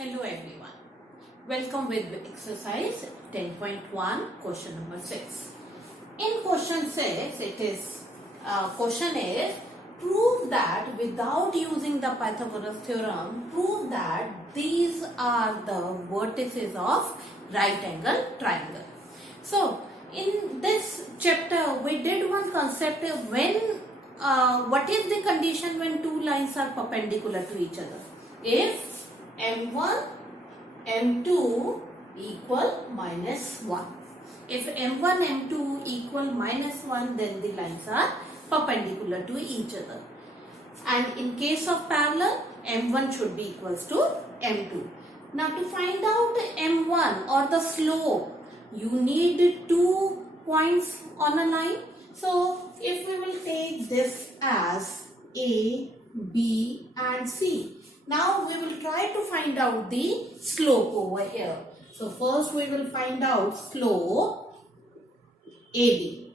Hello everyone. Welcome with exercise 10.1 question number 6. In question 6 question is prove that without using the Pythagoras theorem, prove that these are the vertices of right angle triangle. So in this chapter we did one concept when what is the condition when two lines are perpendicular to each other? If M1, M2 equal minus 1. If M1, M2 equal minus 1, then the lines are perpendicular to each other. And in case of parallel, M1 should be equals to M2. Now to find out M1 or the slope, you need 2 points on a line. So if we will take this as A, B and C. Now we will try to find out the slope over here. So first we will find out slope AB.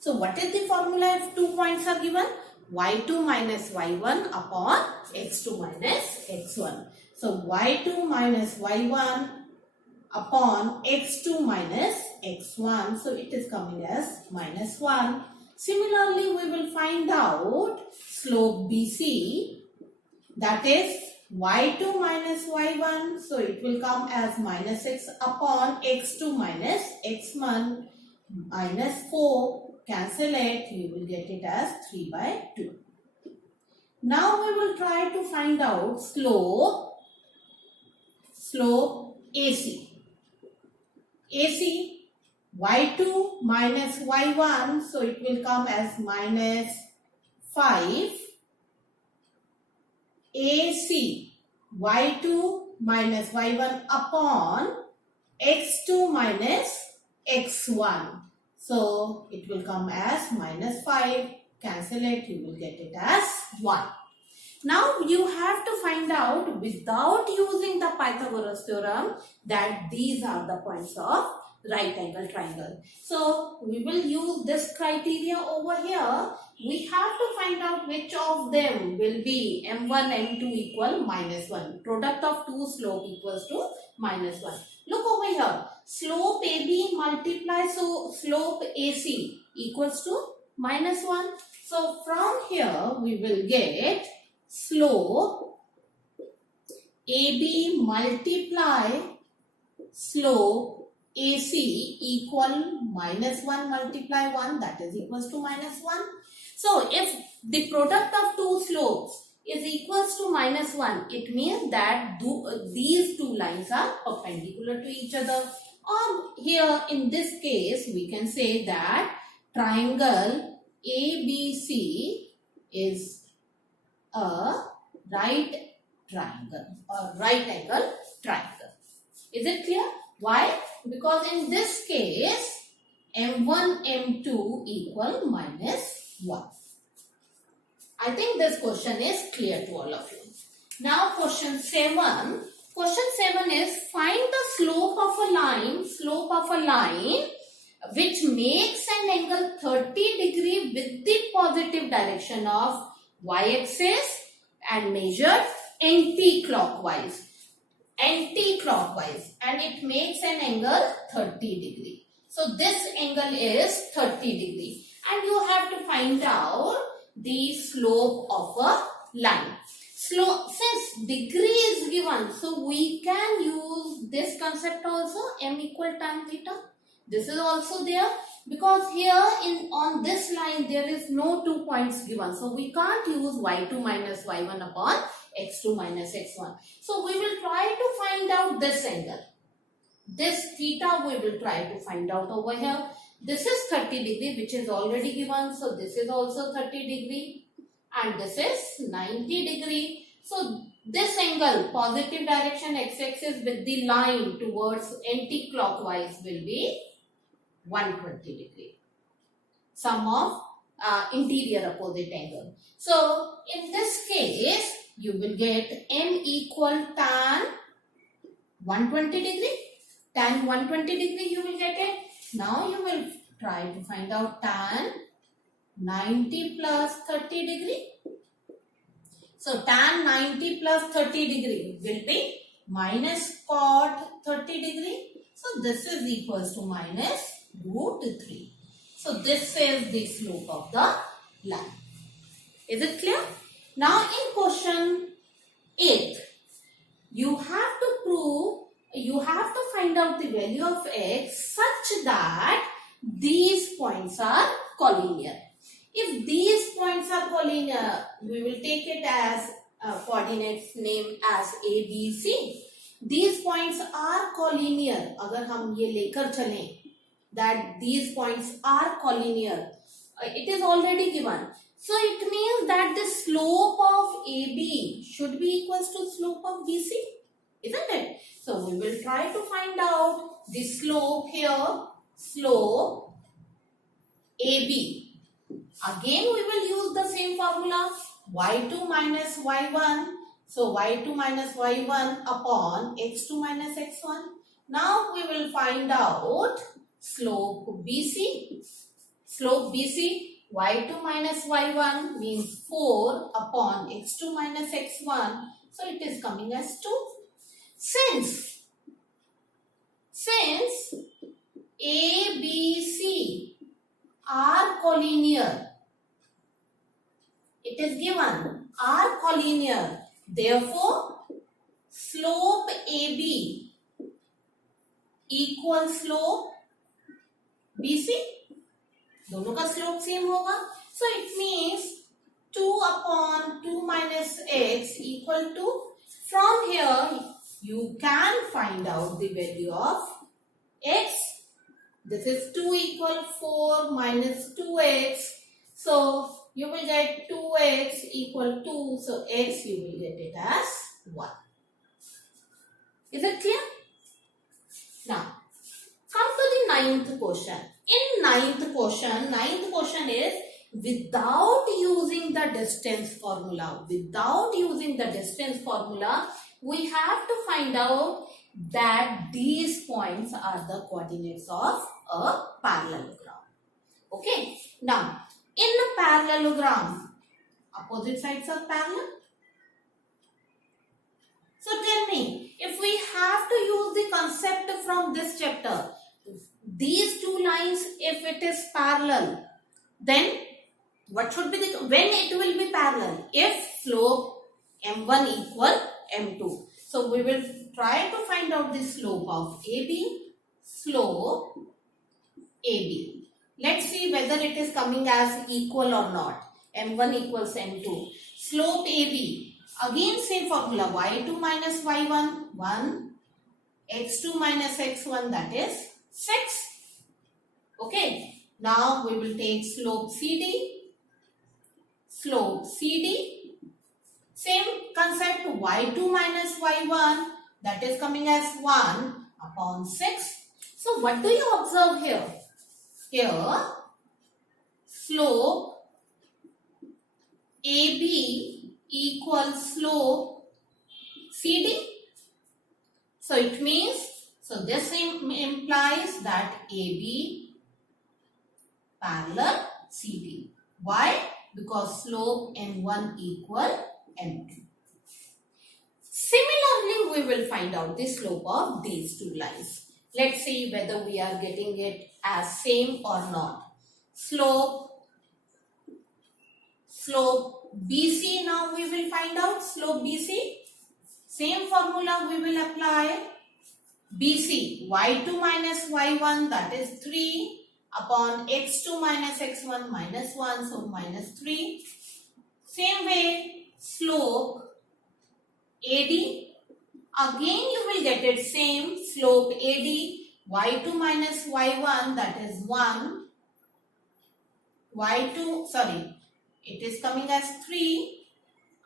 So what is the formula if 2 points are given? Y2 minus Y1 upon X2 minus X1. So Y2 minus Y1 upon X2 minus X1. So it is coming as minus 1. Similarly, we will find out slope BC. That is y2 minus y1, so it will come as minus x upon x2 minus x1 minus 4. Cancel it, you will get it as 3 by 2. Now we will try to find out slope AC. AC, y2 minus y1, so it will come as minus 5. AC, y2 minus y1 upon x2 minus x1. So it will come as minus 5. Cancel it, you will get it as 1. Now you have to find out without using the Pythagoras theorem that these are the points of right angle triangle. So we will use this criteria over here. We have to find out which of them will be M1, M2 equal minus 1. Product of two slope equals to minus 1. Look over here. Slope AB multiply, so slope AC equals to minus 1. So from here we will get slope AB multiply slope AC equal minus 1 multiply 1, that is equals to minus 1. So if the product of two slopes is equals to minus 1, it means that these two lines are perpendicular to each other. Or here in this case we can say that triangle ABC is a right triangle or right angle triangle. Is it clear? Why? Because in this case, M1, M2 equal minus 1. I think this question is clear to all of you. Now question 7. Question 7 is find the slope of a line which makes an angle 30 degree with the positive direction of y-axis and measured anti-clockwise and it makes an angle 30 degree. So this angle is 30 degree and you have to find out the slope of a line. Since degree is given, so we can use this concept also, m equal tan theta. This is also there because here on this line there is no 2 points given. So we can't use y2 minus y1 upon x2 minus x1. So we will try to find out this angle. This theta we will try to find out over here. This is 30 degree which is already given. So this is also 30 degree and this is 90 degree. So this angle positive direction x-axis with the line towards anti-clockwise will be 120 degree. Sum of interior opposite angle. So in this case you will get m equal tan 120 degree. Tan 120 degree you will get it. Now you will try to find out tan 90 plus 30 degree. So tan 90 plus 30 degree will be minus cot 30 degree. So this is equals to minus root 3. So this is the slope of the line. Is it clear? Now in question 8, you have to find out the value of x such that these points are collinear. If these points are collinear, we will take it as coordinates name as A, B, C. These points are collinear. अगर हम ये लेकर चलें that these points are collinear, it is already given. So it means that the slope of AB should be equals to slope of BC, isn't it? So we will try to find out the slope here, slope AB. Again we will use the same formula, y2 minus y1. So y2 minus y1 upon x2 minus x1. Now we will find out slope BC. Slope BC, y2 minus y1 means 4 upon x2 minus x1. So it is coming as 2. Since A, B, C are collinear, it is given are collinear. Therefore, slope AB equals slope BC. दोनों का slope same होगा. So it means 2 upon 2 minus x equal to, from here you can find out the value of x. This is 2 equal 4 minus 2x. So you will get 2x equal 2. So x you will get it as 1. Is it clear? Now come to the ninth question. In ninth question is without using the distance formula. We have to find out that these points are the coordinates of a parallelogram. Okay. Now, in a parallelogram, opposite sides are parallel. So tell me, if we have to use the concept from this chapter, these two lines, if it is parallel, then what should be the, when it will be parallel? If slope m1 equal m2. So we will try to find out the slope of AB. Slope AB. Let's see whether it is coming as equal or not. m1 equals m2. Slope AB. Again same formula. y2 minus y1. 1. x2 minus x1, that is 6. Okay. Now we will take slope CD. Slope CD. Same concept, y2 minus y1, that is coming as 1 upon 6. So what do you observe here? Here, slope AB equals slope CD. So it means, so this implies that AB parallel CD. Why? Because slope m1 equal m2. Similarly, we will find out the slope of these two lines. Let's see whether we are getting it as same or not. Slope BC, now we will find out slope BC. Same formula we will apply. BC, y2 minus y1, that is 3 upon x2 minus x1 minus 1, so minus 3. Same way, slope AD, again you will get it same, slope AD, y2 minus y1, that is 1, it is coming as 3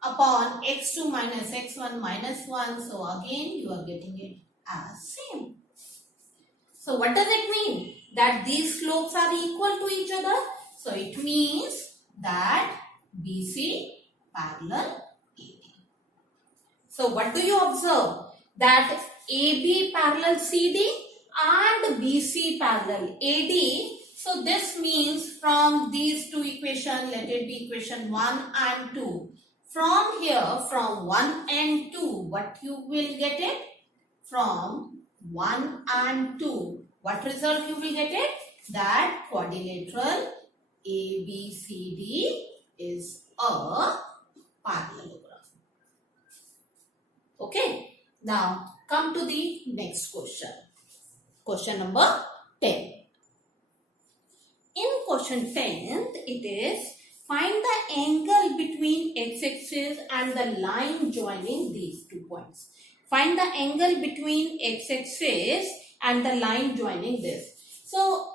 upon x2 minus x1 minus 1, so again you are getting it as same. So what does it mean? That these slopes are equal to each other. So it means that BC parallel AD. So what do you observe? That AB parallel CD and BC parallel AD. So this means from these two equations, let it be equation 1 and 2. from here, from 1 and 2, what you will get it? From 1 and 2, what result you will get it? That quadrilateral ABCD is a parallelogram. Okay. Now, come to the next question. Question number 10. In question 10, it is find the angle between x-axis and the line joining these 2 points. Find the angle between x-axis and the line joining this. So,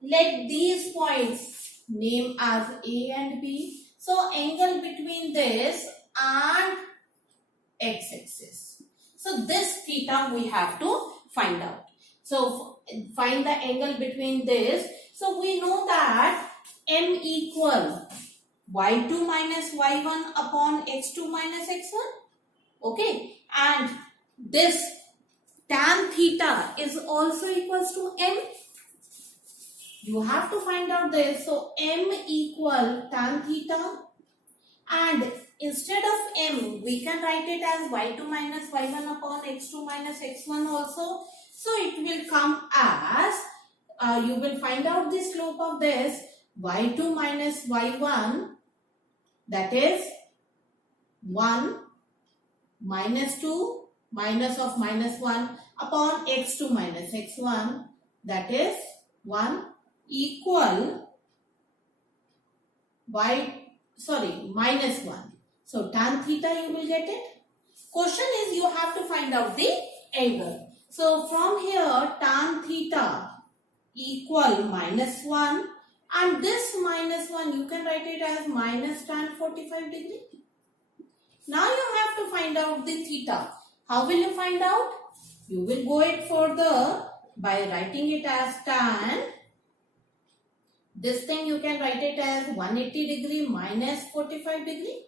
let these points name as A and B. So, angle between this and x-axis. So, this theta we have to find out. So, find the angle between this. So, we know that m equal y2 minus y1 upon x2 minus x1. Okay. And this tan theta is also equals to m. You have to find out this. So, m equal tan theta, and instead of m, we can write it as y2 minus y1 upon x2 minus x1 also. So, it will come as, you will find out the slope of this y2 minus y1, that is 1 minus 2 minus of minus 1 upon x2 minus x1, that is 1 equal minus 1. So, tan theta you will get it. Question is you have to find out the angle. So, from here tan theta equal minus 1, and this minus 1 you can write it as minus tan 45 degree. Now, you have to find out the theta. How will you find out? You will go it further by writing it as tan. This thing you can write it as 180 degree minus 45 degree.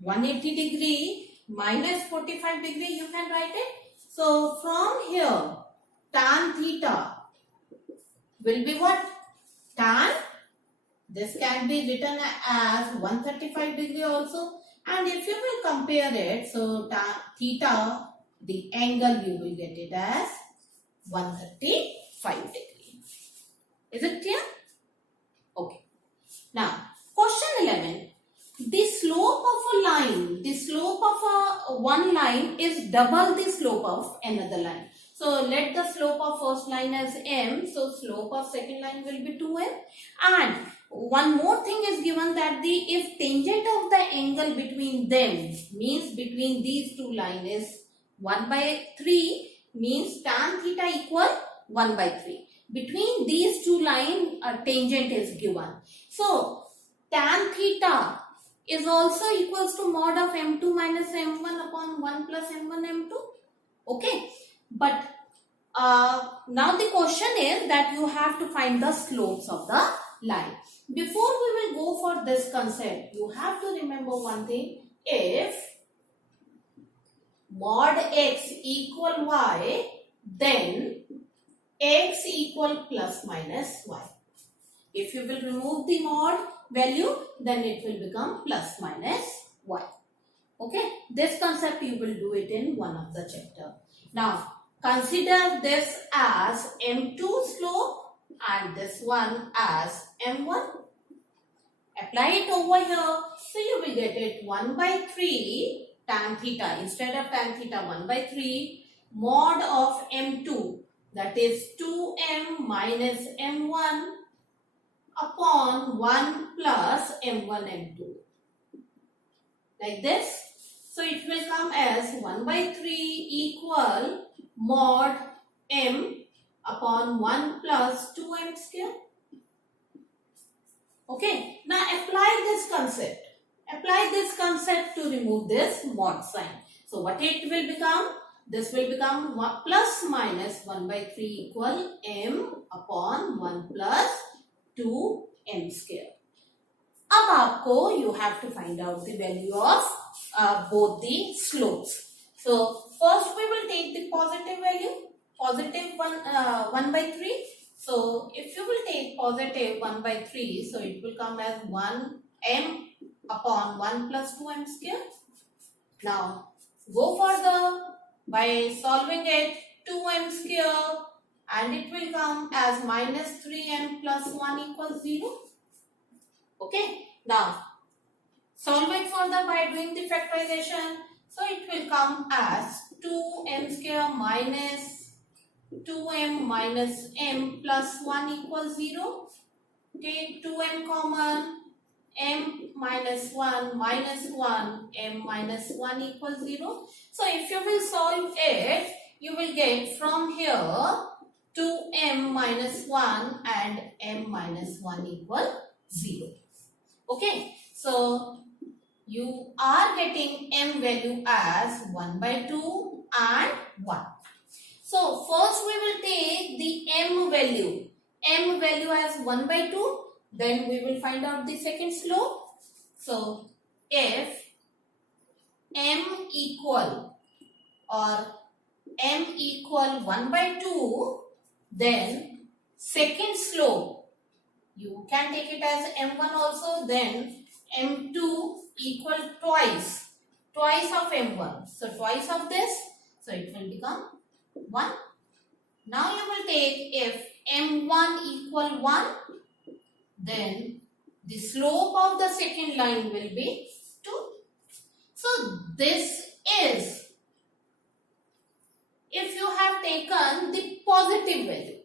180 degree minus 45 degree you can write it. So, from here tan theta will be what? Tan. This can be written as 135 degree also. And if you will compare it, so tan theta, the angle you will get it as 135 degree. Is it clear? Okay. Now, question 11. The slope of a line, the slope of one line is double the slope of another line. So, let the slope of first line as m. So, slope of second line will be 2m. And one more thing is given that if tangent of the angle between them, means between these two lines is 1 by 3, means tan theta equal 1 by 3. Between these two lines, a tangent is given. So, tan theta is also equals to mod of m2 minus m1 upon 1 plus m1 m2. Okay. But now the question is that you have to find the slopes of the line. Before we will go for this concept, you have to remember one thing. If mod x equal y, then x equal plus minus y. If you will remove the mod value, then it will become plus minus y. Okay, this concept you will do it in one of the chapter. Now, consider this as m2 slope and this one as m1. Apply it over here. So, you will get it 1 by 3 tan theta. Instead of tan theta, 1 by 3 mod of m2, that is 2m minus m1 upon 1 plus m1 m2. Like this. So, it will come as 1 by 3 equal mod m upon 1 plus 2m square. Okay. Now, apply this concept. Apply this concept to remove this mod sign. So, what it will become? This will become 1 plus minus 1 by 3 equal m upon 1 plus 2m square. अब आपको you have to find out the value of both the slopes. So, first we will take the positive value, positive 1 by 3. So, if you will take positive 1 by 3, so it will come as 1m upon 1 plus 2m square. Now go further by solving it, 2m square, and it will come as minus 3m plus 1 equals 0. Okay, now solve it further by doing the factorization. So it will come as 2m square minus 2m minus m plus 1 equals 0. Take 2m common, m minus 1 minus 1, m minus 1 equals 0. So if you will solve it, you will get from here 2m minus 1 and m minus 1 equal 0. Okay, so you are getting m value as 1 by 2 and 1. So first we will take the m value as 1 by 2. Then we will find out the second slope. So if m equal 1 by 2, then second slope you can take it as m1 also, then m2 equal twice of m1. So twice of this, so it will become 1. Now you will take if m1 equal 1, then the slope of the second line will be 2. So this is if you have taken the positive value.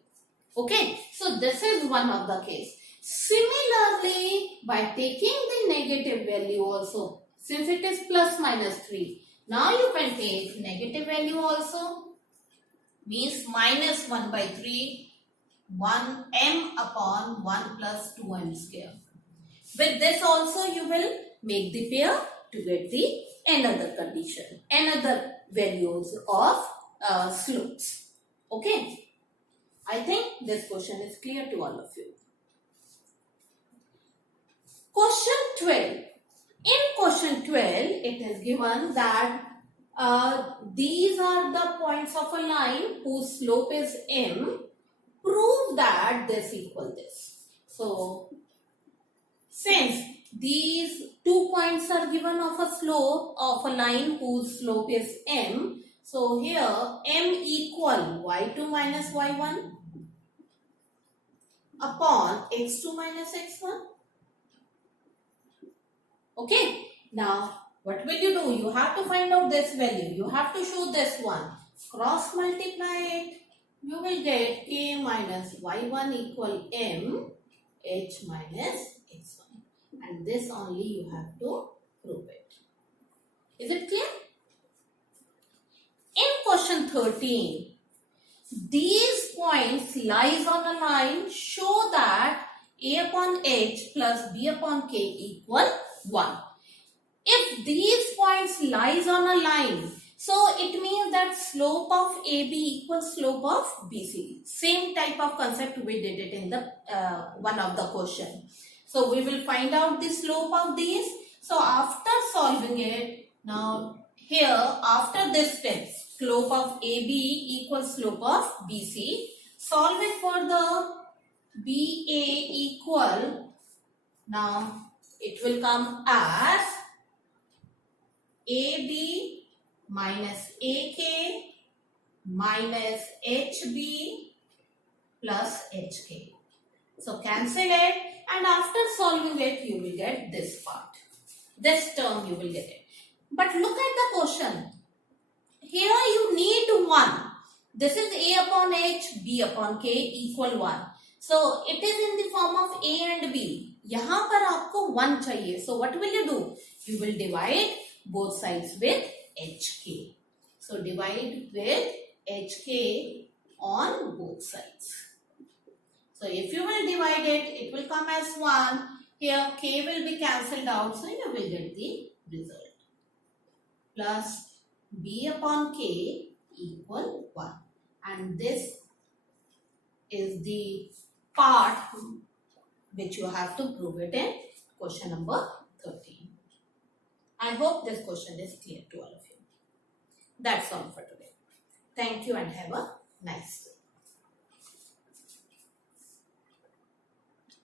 Okay, so this is one of the case. Similarly, by taking the negative value also, since it is plus minus 3, now you can take negative value also, means minus 1 by 3, 1 m upon 1 plus 2m square. With this also you will make the pair to get the another condition, another values of slopes. Okay, I think this question is clear to all of you. Question 12. In question 12, it is given that these are the points of a line whose slope is m. Prove that this equal this. So, since these 2 points are given of a slope of a line whose slope is m, so here m equal y2 minus y1 upon x2 minus x1. Okay, now what will you do? You have to find out this value. You have to show this one. Cross multiply it. You will get k minus y1 equal m h minus x1. And this only you have to prove it. Is it clear? In question 13, these points lies on a line show that a upon h plus b upon k equal 1. If these points lies on a line, so it means that slope of AB equals slope of BC. Same type of concept we did it in the one of the question. So we will find out the slope of these. So after solving it, now here after this step, slope of AB equals slope of BC. Solve it for the BA equal, now it will come as AB minus AK minus HB plus HK. So cancel it, and after solving it you will get this part. This term you will get it. But look at the question. Here you need 1. This is A upon H, B upon K equal 1. So it is in the form of A and B. यहाँ पर आपको 1 चाहिए. So what will you do? You will divide both sides with HK. So divide with HK on both sides. So if you will divide it, it will come as 1. Here K will be cancelled out. So you will get the result. Plus B upon K equal 1. And this is the part which you have to prove it in question number 13. I hope this question is clear to all of you. That's all for today. Thank you and have a nice day.